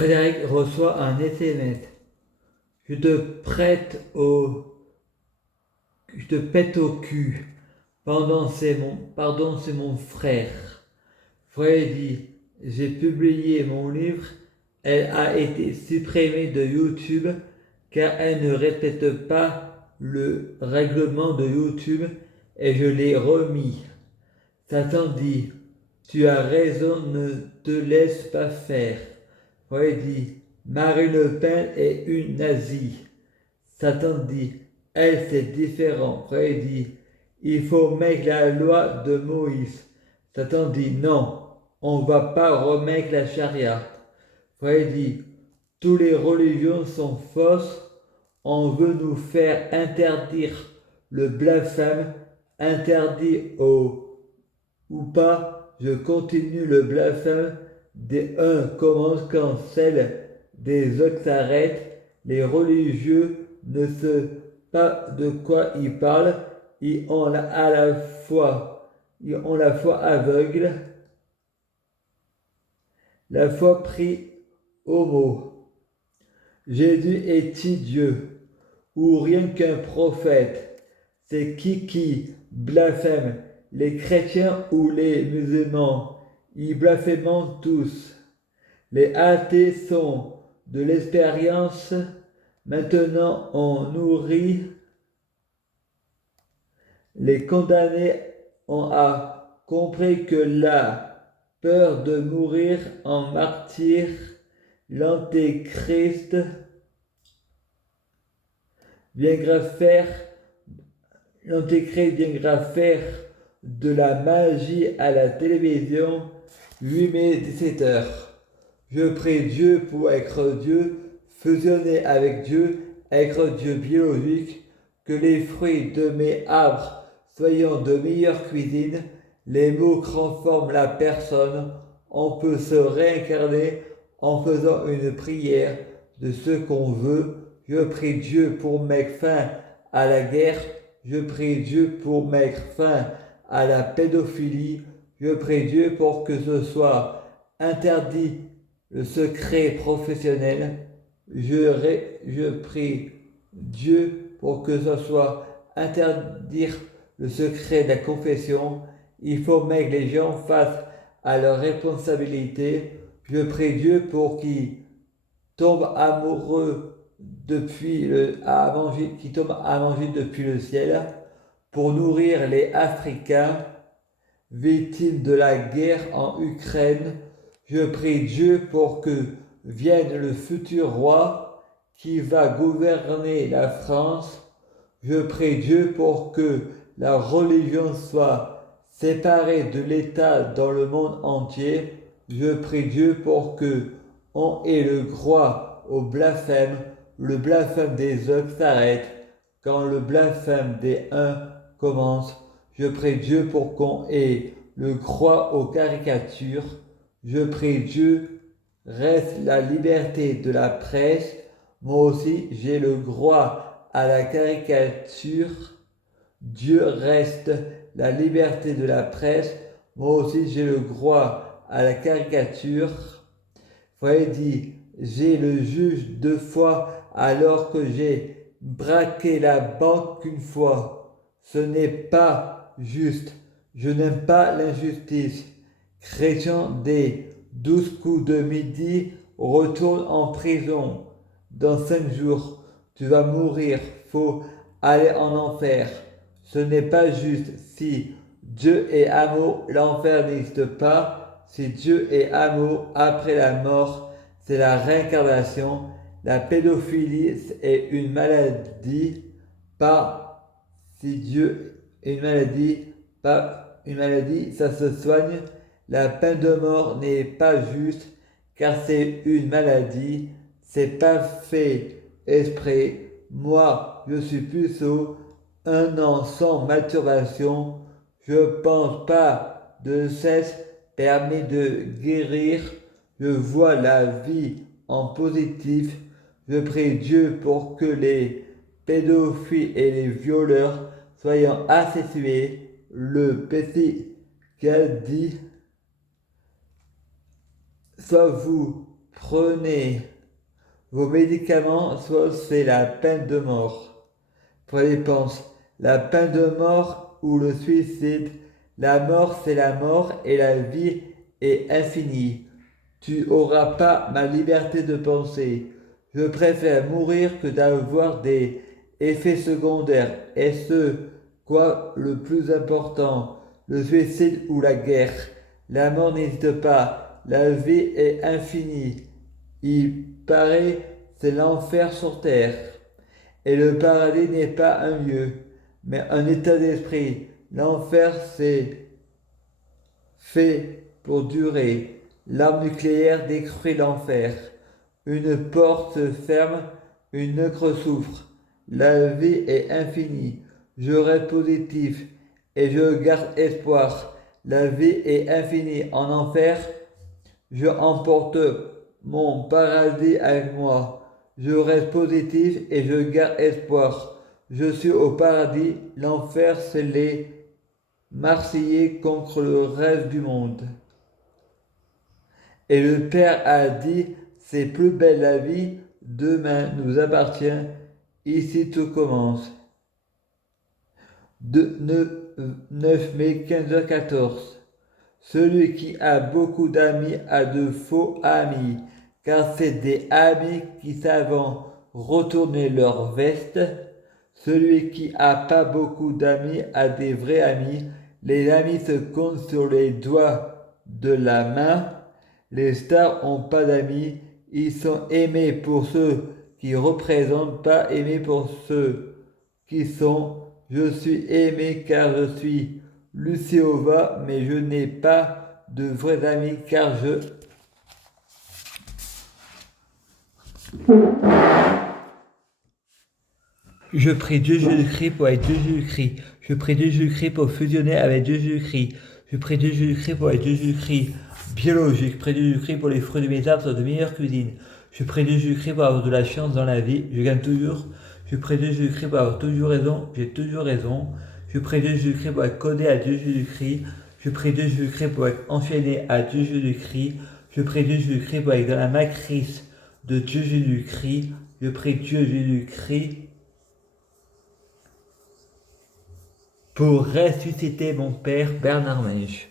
Frédéric reçoit un SMS. Je te prête je te pète au cul. Pardon, c'est mon frère. Freddy, j'ai publié mon livre. Elle a été supprimée de YouTube car elle ne respecte pas le règlement de YouTube et je l'ai remis. Satan dit, tu as raison, ne te laisse pas faire. Freddy, Marine Le Pen est une nazie. Satan dit, elle c'est différent. Frère dit, il faut mettre la loi de Moïse. Satan dit, non, on ne va pas remettre la charia. Frère dit, toutes les religions sont fausses, on veut nous faire interdire le blasphème, interdit ou pas, je continue le blasphème des uns commence quand celle des autres s'arrête. Les religieux ne savent pas de quoi ils parlent, ils ont la foi aveugle, la foi pris au mot. Jésus est-il Dieu ou rien qu'un prophète? C'est qui blasphème, les chrétiens ou les musulmans? Ils blasphément tous. Les athées sont de l'expérience. Maintenant, on nourrit. Les condamnés ont compris que la peur de mourir en martyr, l'antéchrist viendra faire de la magie à la télévision, 8 mai 17h. Je prie Dieu pour être Dieu, fusionner avec Dieu, être Dieu biologique, que les fruits de mes arbres soient de meilleure cuisine, les mots transforment la personne, on peut se réincarner en faisant une prière de ce qu'on veut. Je prie Dieu pour mettre fin à la guerre, je prie Dieu pour mettre fin à la pédophilie, je prie Dieu pour que ce soit interdit le secret professionnel, je prie Dieu pour que ce soit interdire le secret de la confession. Il faut mettre les gens face à leurs responsabilités. Je prie Dieu pour qu'ils tombent amoureux qui tombent à manger depuis le ciel, pour nourrir les Africains victimes de la guerre en Ukraine. Je prie Dieu pour que vienne le futur roi qui va gouverner la France. Je prie Dieu pour que la religion soit séparée de l'État dans le monde entier. Je prie Dieu pour que on ait le droit au blasphème, le blasphème des autres s'arrête quand le blasphème des uns commence. Je prie Dieu pour qu'on ait le droit aux caricatures. Je prie Dieu, reste la liberté de la presse. Moi aussi, j'ai le droit à la caricature. Dieu reste la liberté de la presse. Moi aussi, j'ai le droit à la caricature. Frère dit, j'ai le juge 2 fois alors que j'ai braqué la banque une fois. Ce n'est pas juste. Je n'aime pas l'injustice. Chrétien des 12 coups de midi, retourne en prison. Dans 5 jours, tu vas mourir. Faut aller en enfer. Ce n'est pas juste. Si Dieu est amour, l'enfer n'existe pas. Si Dieu est amour, après la mort, c'est la réincarnation. La pédophilie est une maladie, pas si Dieu est une maladie, ça se soigne. La peine de mort n'est pas juste, car c'est une maladie, c'est pas fait exprès. Moi, je suis puceau, 1 an sans masturbation, je pense pas de cesse permet de guérir, je vois la vie en positif, je prie Dieu pour que les pédophiles et les violeurs soient assaisonnés. Le petit qu'elle dit, soit vous prenez vos médicaments, soit c'est la peine de mort. Pour les penses, la peine de mort ou le suicide, la mort c'est la mort et la vie est infinie. Tu auras pas ma liberté de penser. Je préfère mourir que d'avoir des effets secondaires. Et ce, quoi le plus important, le suicide ou la guerre? La mort n'existe pas, la vie est infinie. Il paraît, c'est l'enfer sur terre. Et le paradis n'est pas un lieu, mais un état d'esprit. L'enfer, c'est fait pour durer. L'arme nucléaire détruit l'enfer. Une porte se ferme, une autre s'ouvre. La vie est infinie. Je reste positif et je garde espoir. La vie est infinie. En enfer, je emporte mon paradis avec moi. Je reste positif et je garde espoir. Je suis au paradis. L'enfer, c'est les Marseillais contre le reste du monde. Et le Père a dit, c'est plus belle la vie, demain nous appartient, ici tout commence. 9 mai 15h14. Celui qui a beaucoup d'amis a de faux amis, car c'est des amis qui savent retourner leur veste. Celui qui a pas beaucoup d'amis a des vrais amis. Les amis se comptent sur les doigts de la main. Les stars ont pas d'amis. Ils sont aimés pour ceux qui représentent, pas aimés pour ceux qui sont. Je suis aimé car je suis Luciova, mais je n'ai pas de vrais amis car je prie Dieu Jésus-Christ pour être Dieu Jésus-Christ. Je prie Dieu Jésus-Christ pour fusionner avec Dieu Jésus-Christ. Je prie Dieu Jésus-Christ pour être Dieu Jésus-Christ biologique. Je prie Dieu Jésus-Christ pour les fruits de mes arbres de meilleure cuisine. Je prie Dieu Jésus-Christ pour avoir de la chance dans la vie. Je gagne toujours. Je prie Dieu Jésus-Christ pour avoir toujours raison. J'ai toujours raison. Je prie Dieu Jésus-Christ pour être codé à Dieu Jésus-Christ. Je prie Dieu Jésus-Christ pour être enchaîné à Dieu Jésus-Christ. Je prie Dieu Jésus-Christ pour être dans la matrice de Dieu Jésus-Christ. Je prie Dieu Jésus-Christ pour ressusciter mon père Bernard Mèche.